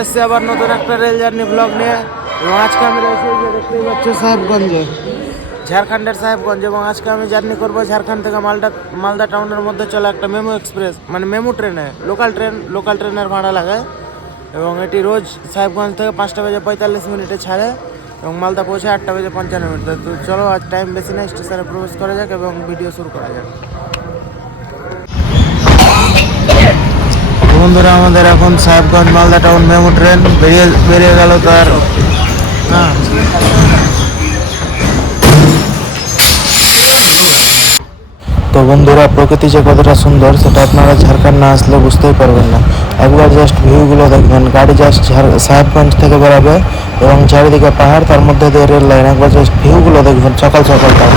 চলে আবার নতুন একটা রেল জার্নি ব্লগ নিয়ে। এবং আজকে আমি রয়েছি যে সাহেবগঞ্জে। ঝাড়খণ্ডের সাহেবগঞ্জ এবং আজকে আমি জার্নি করব ঝাড়খণ্ড থেকে মালদা মালদা টাউনের মধ্যে চলে একটা মেমো এক্সপ্রেস মানে মেমো ট্রেনে লোকাল ট্রেন লোকাল ট্রেনের ভাড়া লাগে। এবং এটি রোজ সাহেবগঞ্জ থেকে পাঁচটা বেজে পঁয়তাল্লিশ মিনিটে ছাড়ে এবং মালদা পৌঁছে আটটা বেজে পঞ্চান্ন মিনিট। তো চলো আজ টাইম বেশি নেই স্টেশনে প্রবেশ করা যাক এবং ভিডিও শুরু করা যাক। বন্ধুরা, আমাদের এখন Sahebganj Malda town MEMU train বেরিয়ে বেরিয়ে গেল তার। হ্যাঁ। তো বন্ধুরা, প্রকৃতি যে কতটা সুন্দর, সেটা আপনারা ঝাড়খণ্ড না আসলে বুঝতেই পারবেন না। একবার জাস্ট ভিউগুলো দেখবেন। গাড়ি জাস্ট সাহেবগঞ্জ থেকে বেরাবে এবং চারিদিকে পাহাড়, তার মধ্যে দিয়ে রেল লাইন একবার জাস্ট ভিউগুলো দেখবেন, সকাল সকাল তার।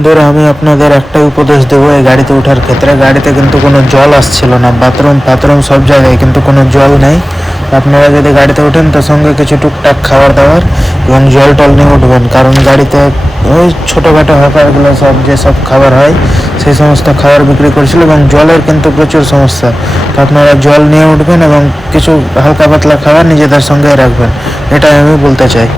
বন্ধুরা আমি আপনাদের একটাই উপদেশ দেবো, এই গাড়িতে ওঠার ক্ষেত্রে। গাড়িতে কিন্তু কোনো জল আসছিল না। বাথরুম ফাথরুম সব জায়গায় কিন্তু কোনো জল নেই। আপনারা যদি গাড়িতে ওঠেন তো সঙ্গে কিছু টুকটাক খাবার দাবার এবং জল টল নিয়ে উঠবেন। কারণ গাড়িতে ওই ছোটোখাটো হকারগুলো সব যেসব খাবার হয়, সেই সমস্ত খাবার বিক্রি করছিল এবং জলের কিন্তু প্রচুর সমস্যা। তো আপনারা জল নিয়ে উঠবেন এবং কিছু হালকা পাতলা খাবার নিজেদের সঙ্গে রাখবেন। এটাই আমি বলতে চাই।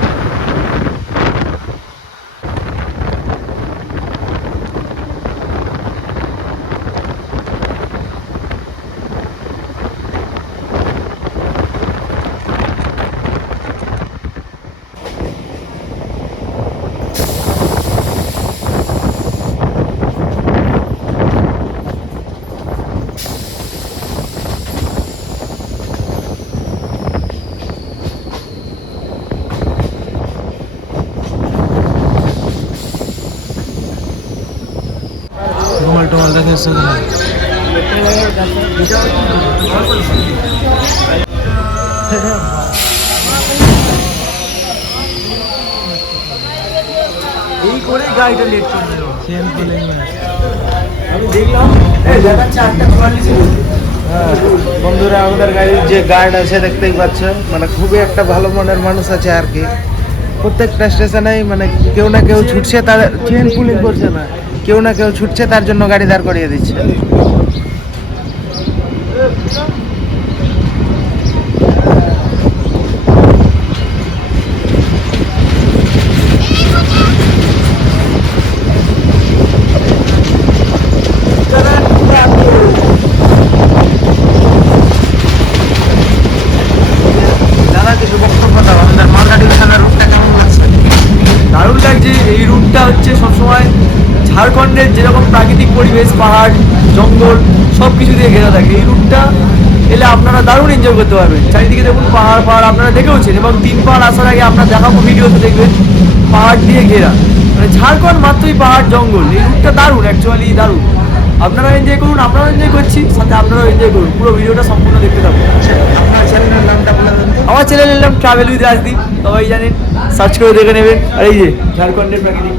এই করে গাড়িটা লেট আমি দেখলাম হ্যাঁ, বন্ধুরা আমাদের গাড়ির যে গার্ড আছে দেখতেই পাচ্ছ মানে খুবই একটা ভালো মনের মানুষ আছে আর কি। প্রত্যেকটা স্টেশনেই মানে কেউ না কেউ ছুটছে তার চেন পুলিং করছে না। কেউ না কেউ ছুটছে তার জন্য গাড়ি দাঁড় করিয়ে দিচ্ছে দাদা কিছু বক্তব্য দাও আমাদের মালদা ডিভিশনের রুটটা কেমন লাগছে দারুণ লাগছে এই রুটটা হচ্ছে সবসময় ঝাড়খণ্ডের যেরকম প্রাকৃতিক পরিবেশ পাহাড় জঙ্গল সব কিছু দিয়ে ঘেরা থাকে। এই রুটটা এলে আপনারা দারুণ এনজয় করতে পারবেন। চারিদিকে দেখুন পাহাড় পাহাড় আপনারা দেখেওছেন এবং তিন পাহাড় আসার আগে আপনার দেখাবো ভিডিওতে দেখবেন পাহাড় দিয়ে ঘেরা। মানে ঝাড়খণ্ড মাত্রই পাহাড় জঙ্গল। এই রুটটা দারুণ অ্যাকচুয়ালি দারুণ। আপনারা এনজয় করুন আমরাও এনজয় করছি সাথে আপনারাও এনজয় করুন। পুরো ভিডিওটা সম্পূর্ণ দেখতে থাকুন। আপনার চ্যানেলের নামটা। আমার চ্যানেলের নাম ট্রাভেল উইথ রাজদীপ সবাই জানেন সার্চ করে দেখে নেবেন। আর এই যে ঝাড়খণ্ডের প্রাকৃতিক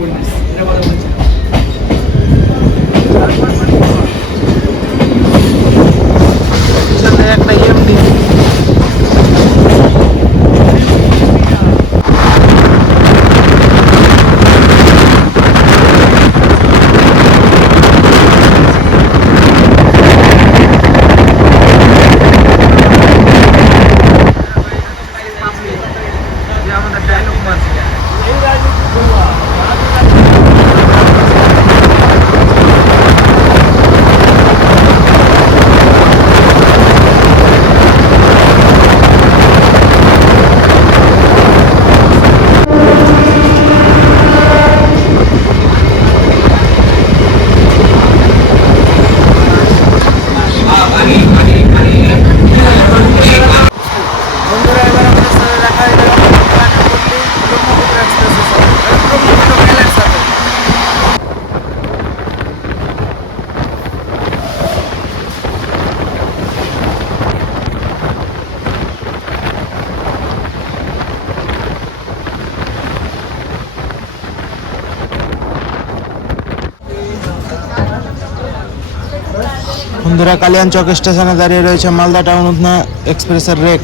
বন্ধুরা কালিয়ান চক স্টেশনে দাঁড়িয়ে রয়েছে মালদা টাউন উধনা এক্সপ্রেসের রেক।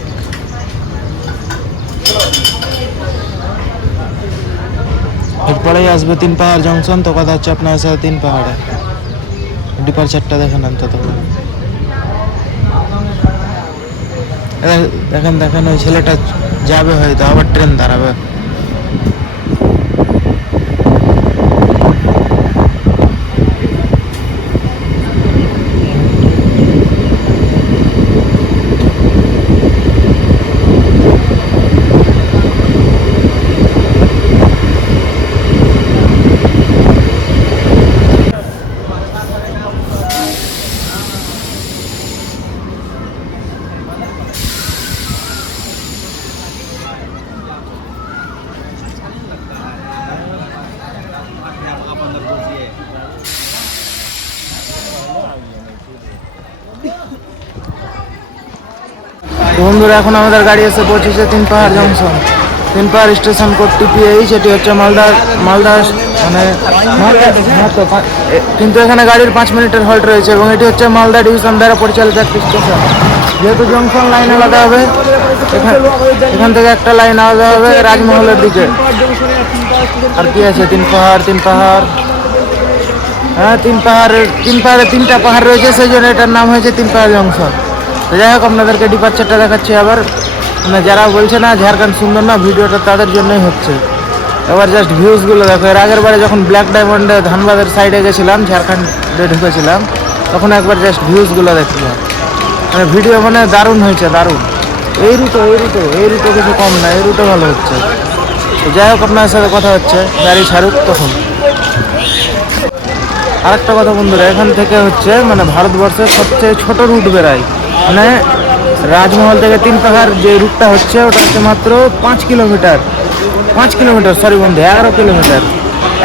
এরপরেই আসবে তিন পাহাড় জংশন, তো কথা হচ্ছে আপনার সাথে তিন পাহাড়ে। ডিপারচারটা দেখেন অন্তত। দেখেন দেখেন, ওই ছেলেটা যাবে হয়তো, আবার ট্রেন দাঁড়াবে তো বন্ধুরা এখন আমাদের গাড়ি এসে পৌঁছেছে তিন পাহাড় জংশন। তিন পাহাড় স্টেশন কোড টিপিএইচ এটি হচ্ছে মালদা মালদা মানে কিন্তু এখানে গাড়ির পাঁচ মিনিটের হল্ট রয়েছে এবং এটি হচ্ছে মালদা ডিভিশন দ্বারা পরিচালিত একটি স্টেশন। যেহেতু জংশন লাইন আলাদা হবে এখান থেকে একটা লাইন আলাদা হবে রাজমহলের দিকে। আর কি আছে? তিন পাহাড় তিন পাহাড়। হ্যাঁ তিন পাহাড়ের তিন পাহাড়ে তিনটা পাহাড় রয়েছে, সেই জন্য এটার নাম হয়েছে তিন পাহাড় জংশন। তো যাই হোক, আপনাদেরকে ডিপার্চারটা দেখাচ্ছি আবার। মানে যারা বলছে না, ঝাড়খণ্ড সুন্দর না, ভিডিওটা তাদের জন্যই হচ্ছে। এবার জাস্ট ভিউজগুলো দেখো। এর আগের বারে যখন ব্ল্যাক ডায়মন্ডে ধানবাদের সাইডে গেছিলাম, ঝাড়খণ্ডে ঢুকেছিলাম, তখন একবার জাস্ট ভিউজগুলো দেখছিলাম মানে ভিডিও মানে দারুণ হয়েছে, দারুণ। এই রুটো এই রুটো এই রুটো কিছু কম না, এই রুটো ভালো হচ্ছে। তো যাই হোক, আপনার সাথে কথা হচ্ছে, গাড়ি ছাড়ুক তখন। আরেকটা কথা বন্ধুরা, এখান থেকে হচ্ছে মানে ভারতবর্ষের সবচেয়ে ছোট রুট বেরায় মানে রাজমহল থেকে তিন পাহাড় যে রুটটা হচ্ছে, ওটা হচ্ছে মাত্র পাঁচ কিলোমিটার। পাঁচ কিলোমিটার সরি বন্ধু, এগারো কিলোমিটার।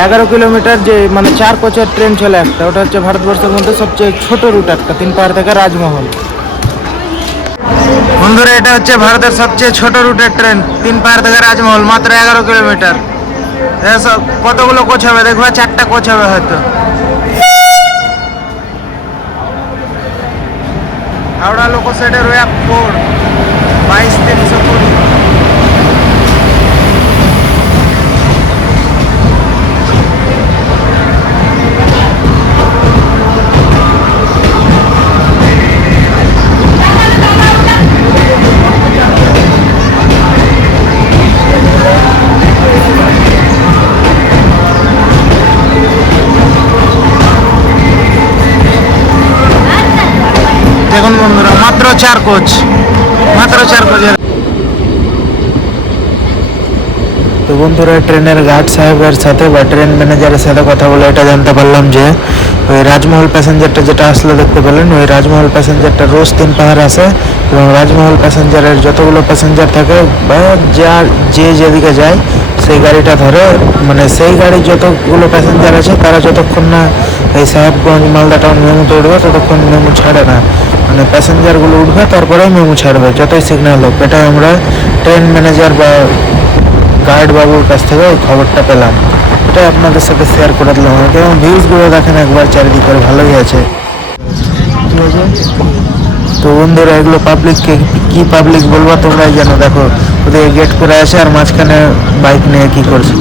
এগারো কিলোমিটার যে মানে চার কোচের ট্রেন চলে একটা, ওটা হচ্ছে ভারতবর্ষের মধ্যে সবচেয়ে ছোট রুট একটা, তিন পাহাড় থেকে রাজমহল। বন্ধুরা, এটা হচ্ছে ভারতের সবচেয়ে ছোট রুটের ট্রেন, তিন পাহাড় থেকে রাজমহল, মাত্র এগারো কিলোমিটার। কতগুলো কোচ হবে? দেখবে চারটা কোচ হবে হয়তো। આવડા લોકો સાઈડે રહ્યા કોડ બાવીસ તેવીસ চার কোচ। মাত্র চার কোচ তো বন্ধুরা, ট্রেনের গার্ড সাহেবের সাথে বা ট্রেন ম্যানেজারের সাথে কথা বলে এটা জানতে পারলাম যে, ওই রাজমহল প্যাসেঞ্জারটা যেটা আসলে দেখতে পেলেন, ওই রাজমহল প্যাসেঞ্জারটা রোজ তিন পাহাড় আছে এবং রাজমহল প্যাসেঞ্জারের যতগুলো প্যাসেঞ্জার থাকে বা যার যে যেদিকে যায়, সেই গাড়িটা ধরে মানে সেই গাড়ির যতগুলো প্যাসেঞ্জার আছে, তারা যতক্ষণ না এই সাহেবগঞ্জ মালদা টাউন মেমুতে উঠবে, ততক্ষণ মেমু ছাড়ে না। মানে প্যাসেঞ্জারগুলো উঠবে তারপরেই মেমু ছাড়বে। যতই সিগন্যাল হোক। এটাই আমরা ট্রেন ম্যানেজার বা গার্ড বাবুর কাছ থেকে ওই খবরটা পেলাম। এটাই আপনাদের সাথে শেয়ার করে দিলাম। আমাকে এবং ভিউজগুলো দেখেন একবার চারিদিকে, ভালোই আছে। তো বন্ধুরা, এগুলো পাবলিককে কি পাবলিক বলব তোমরাই জানো। দেখো, ওদের গেট করে আছে আর মাঝখানে বাইক নিয়ে কি করছে।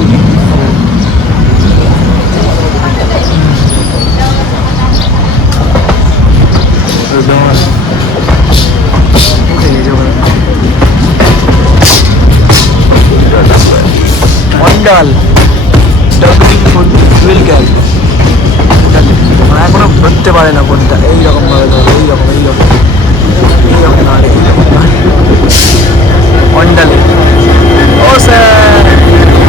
মন্ডাল ডুয়েল মানে এখনও ধরতে পারে না কোনটা। এইরকম ভাবে ধরো, এইরকম এইরকম। এইরকম নাড়ে এইরকম না মন্ডালে। ও স্যার!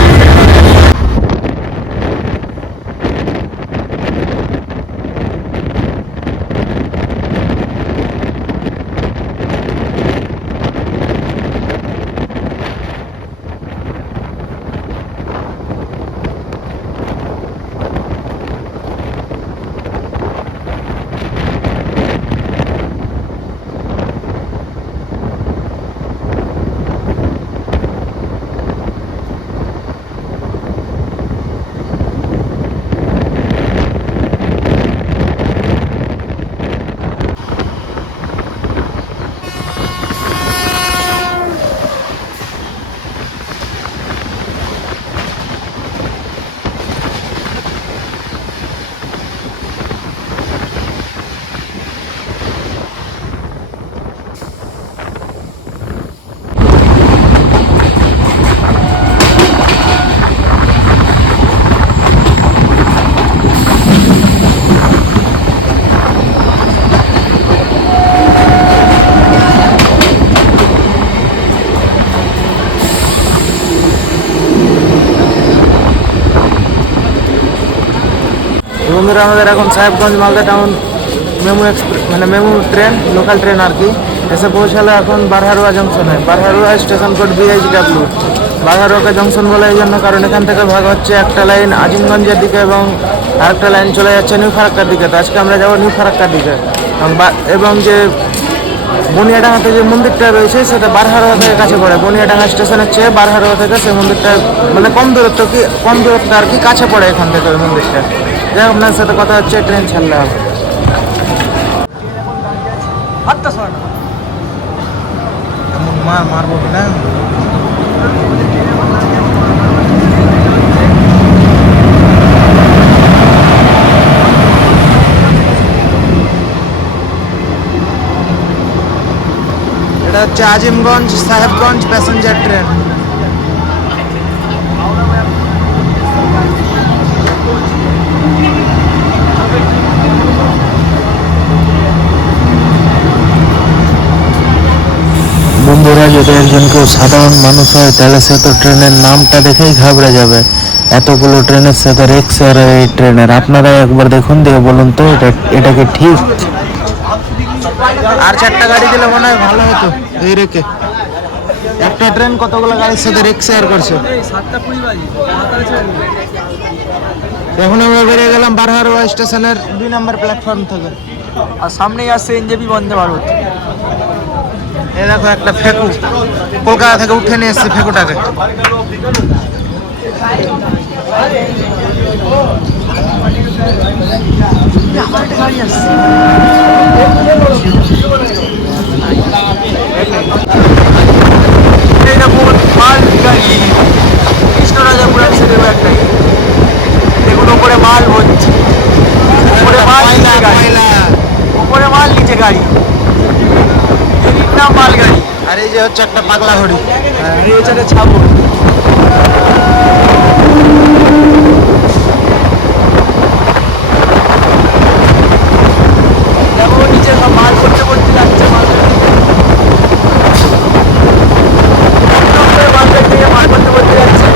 বন্ধুরা আমাদের এখন Sahebganj Malda town MEMU express মানে মেমু ট্রেন লোকাল ট্রেন আর কি। এসে পৌঁছালো এখন বারহারুয়া জংশনে বারহারুয়া স্টেশন কোড বিএইচডাব্লিউ বারহারুয়াকে জংশন বলে এই জন্য, কারণ এখান থেকে ভাগ হচ্ছে একটা লাইন আজিমগঞ্জের দিকে এবং আরেকটা লাইন চলে যাচ্ছে নিউ ফারাক্কার দিকে। তো আজকে আমরা যাব নিউ ফারাক্কার দিকে। এবং যে বনিয়াডাঙ্গাতে যে মন্দিরটা রয়েছে, সেটা বারহারোয়া থেকে কাছে পড়ে। বনিয়াডাঙ্গা স্টেশনের চেয়ে বারহারোয়া থেকে সেই মন্দিরটা মানে কম দূরত্ব কি কম দূরত্ব আর কি কাছে পড়ে এখান থেকে ওই মন্দিরটা। যাই হোক, আপনার সাথে কথা হচ্ছে ট্রেন ছাড়লে হবে হাতটা সর এমন মা মারবো কিনা এটা হচ্ছে আজিমগঞ্জ সাহেবগঞ্জ প্যাসেঞ্জার ট্রেন যদি একজন কেউ সাধারণ মানুষ হয় তাহলে সে তো ট্রেনের নামটা দেখেই ঘাবড়ে যাবে। এতগুলো ট্রেনের সাথে রিক্স আর এই ট্রেনের। আপনারা একবার দেখুন দিয়ে বলুন তো এটা এটা কি ঠিক? আর চারটা গাড়ি দিলে মনে হয় ভালো হতো। এই রেখে। একটা ট্রেন কতগুলো গাড়ির সাথে রিক্স শেয়ার করছে? এখন আমরা বেরিয়ে গেলাম বারহারোয়া স্টেশনের দুই নম্বর প্ল্যাটফর্ম থেকে। আর সামনেই আসছে এনজেপি বন্দে ভারত। দেখো একটা ফেকু। কলকাতা থেকে উঠে নিয়ে এসেছি ফেকুটাকে। মাল গাড়ি একটা দেখুন ওপরে মাল হচ্ছে। উপরে মাল মাল, নিচে গাড়ি। নাম মাল গাড়ি আর এই যে হচ্ছে একটা পাগলা হরি আর এই হচ্ছে একটা ছাগল দেখো নিচে সব মাল করতে করতে যাচ্ছে মাল মার্কেট থেকে মাল করতে করতে যাচ্ছে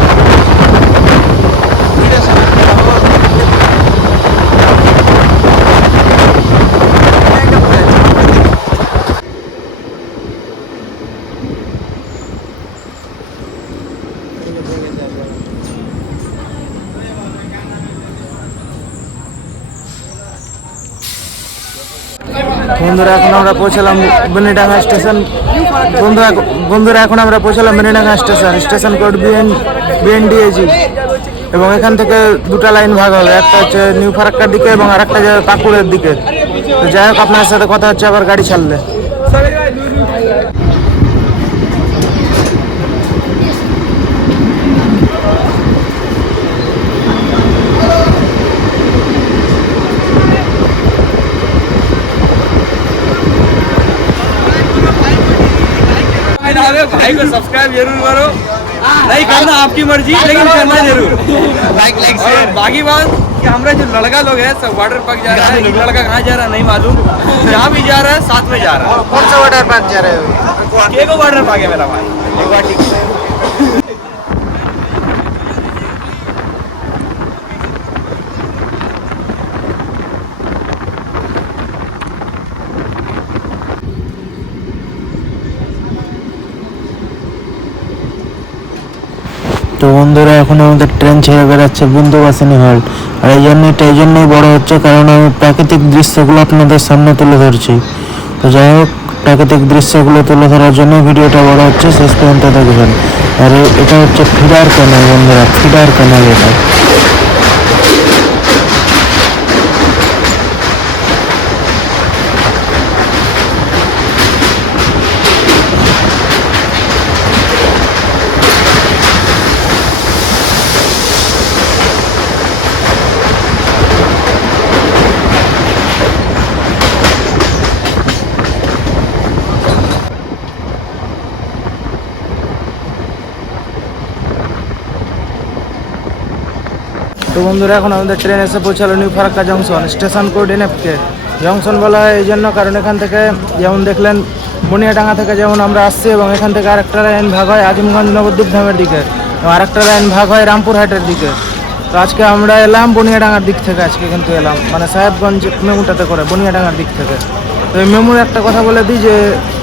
বন্ধুরা, এখন আমরা পৌঁছালাম বেনিডাঙ্গা স্টেশন। বন্ধুরা বন্ধুরা, এখন আমরা পৌঁছালাম Benidanga station. Station code BN, BNDAG. এবং এখান থেকে দুটা লাইন ভাগ হবে। একটা হচ্ছে নিউ ফারাক্কার দিকে এবং আরেকটা যাবে পাকুড়ের দিকে। তো যাই হোক, আপনার সাথে কথা হচ্ছে, আবার গাড়ি ছাড়লে। भाई को सब्सक्राइब ज़रूर करो। नहीं करना आपकी मर्ज़ी लेकिन करना ज़रूर। लाइक लाइक और बाकी बात कि हमारा जो लड़का लोग है सब वाटर पार्क जा रहा है लड़का कहाँ जा रहा है नहीं मालूम। जहाँ भी जा रहा है साथ में जा रहा है। कौन सा वाटर पार्क जा रहे हो? के वाटर पार्क है मेरा भाई? एक बार ठीक তো বন্ধুরা, এখন আমাদের ট্রেন ছেড়ে বেড়াচ্ছে বন্ধুবাসিনী হল আর এই জন্যই এই জন্যই বড় হচ্ছে, কারণ আমি প্রাকৃতিক দৃশ্যগুলো আপনাদের সামনে তুলে ধরছি। তো যাই হোক, প্রাকৃতিক দৃশ্যগুলো তুলে ধরার জন্য ভিডিওটা বড় হচ্ছে, শেষ পর্যন্ত দেখবেন। আর এটা হচ্ছে ফিডার ক্যানেল বন্ধুরা, ফিডার ক্যানেল এটা। বন্ধুরা, এখন আমাদের ট্রেন এসে পৌঁছালো new Farakka junction station code NFK junction বলা হয় এই জন্য, কারণ এখান থেকে যেমন দেখলেন, বনিয়াডাঙ্গা থেকে যেমন আমরা আসছি এবং এখান থেকে আরেকটা লাইন ভাগ হয় আজিমগঞ্জ নবদ্বীপ ধামের দিকে এবং আরেকটা লাইন ভাগ হয় রামপুরহাটের দিকে। তো আজকে আমরা এলাম বনিয়াডাঙ্গার দিক থেকে, আজকে কিন্তু এলাম মানে সাহেবগঞ্জ মেমুটাতে করে বনিয়াডাঙ্গার দিক থেকে। তো এই মেমুর একটা কথা বলে দিই যে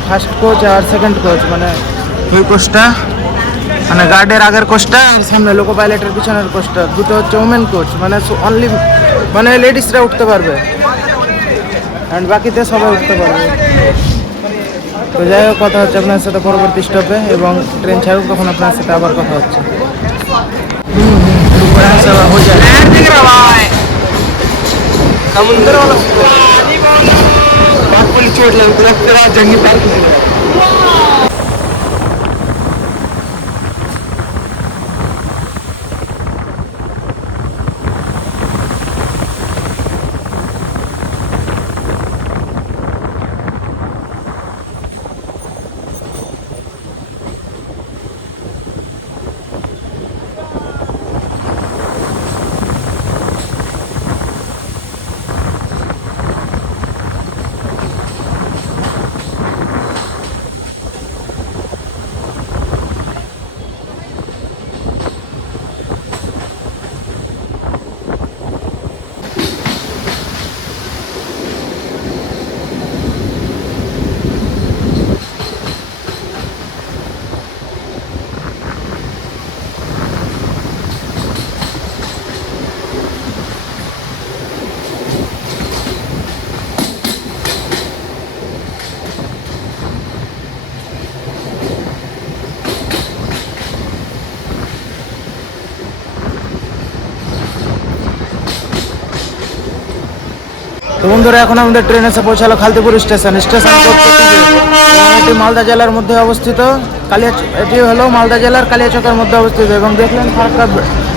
ফার্স্ট কোচ আর সেকেন্ড কোচ মানে ওই কোচটা মানে গার্ডের আগের কোচটা আর সামনে লোকো পাইলটের পিছনের কোচটা দুটো হচ্ছে ওমেন কোচ মানে অনলি মানে লেডিসরা উঠতে পারবে অ্যান্ড বাকিতে সবাই উঠতে পারবে তো যাই হোক কথা হচ্ছে আপনার সাথে পরবর্তী স্টপে এবং ট্রেন ছাড়ুক তখন আপনার সাথে আবার কথা হচ্ছে हो जाए समुंदर वाला बात बोली चोट लग तेरा जंगी पार्क বন্ধুরা, এখন আমাদের ট্রেন এসে পৌঁছালো খালতিপুর স্টেশন স্টেশন এটি মালদা জেলার মধ্যে অবস্থিত। কালিয়া এটি হলো মালদা জেলার কালিয়াচকের মধ্যে অবস্থিত এবং দেখলেন ফারাক্কা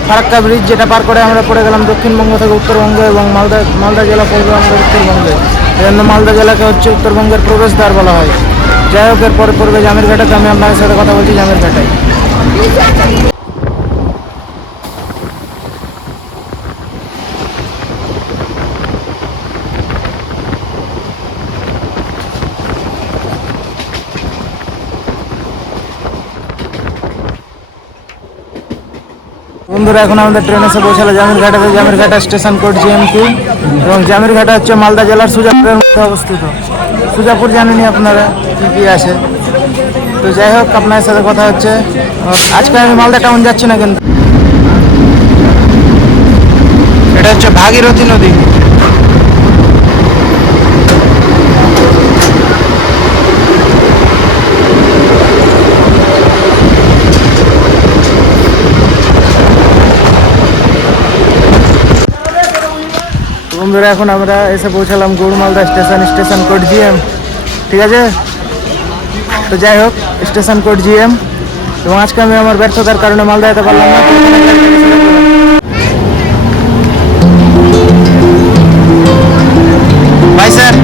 ফারাক্কা ব্রিজ যেটা পার করে আমরা পড়ে গেলাম দক্ষিণবঙ্গ থেকে উত্তরবঙ্গ এবং মালদা মালদা জেলা পড়বে আমাদের উত্তরবঙ্গে। এই জন্য মালদা জেলাকে হচ্ছে উত্তরবঙ্গের প্রবেশদ্বার বলা হয়। যাই হোক, এরপরে পড়বে জামিরঘাটে। তো আমি আপনাদের সাথে কথা বলছি জামিরঘাটায়। বন্ধুরা, এখন আমাদের ট্রেনে এসে পৌঁছালো জামিরঘাটাতে জামিরঘাটা স্টেশন কোড জিএমকিউ এবং জামিরঘাটা হচ্ছে মালদা জেলার সুজাপুরের মধ্যে অবস্থিত। সুজাপুর জানেনি আপনারা কী কী আছে। তো যাই হোক আপনার সাথে কথা হচ্ছে। আজকে আমি মালদা টাউন যাচ্ছি না কিন্তু। এটা হচ্ছে ভাগীরথী নদী। বন্ধুরা, এখন আমরা এসে পৌঁছালাম Gourmalda station station code GM ঠিক আছে? তো যাই হোক, স্টেশন কোড জিএম এবং আজকে আমি আমার ব্যর্থতার কারণে মালদা যেতে পারলাম না স্যার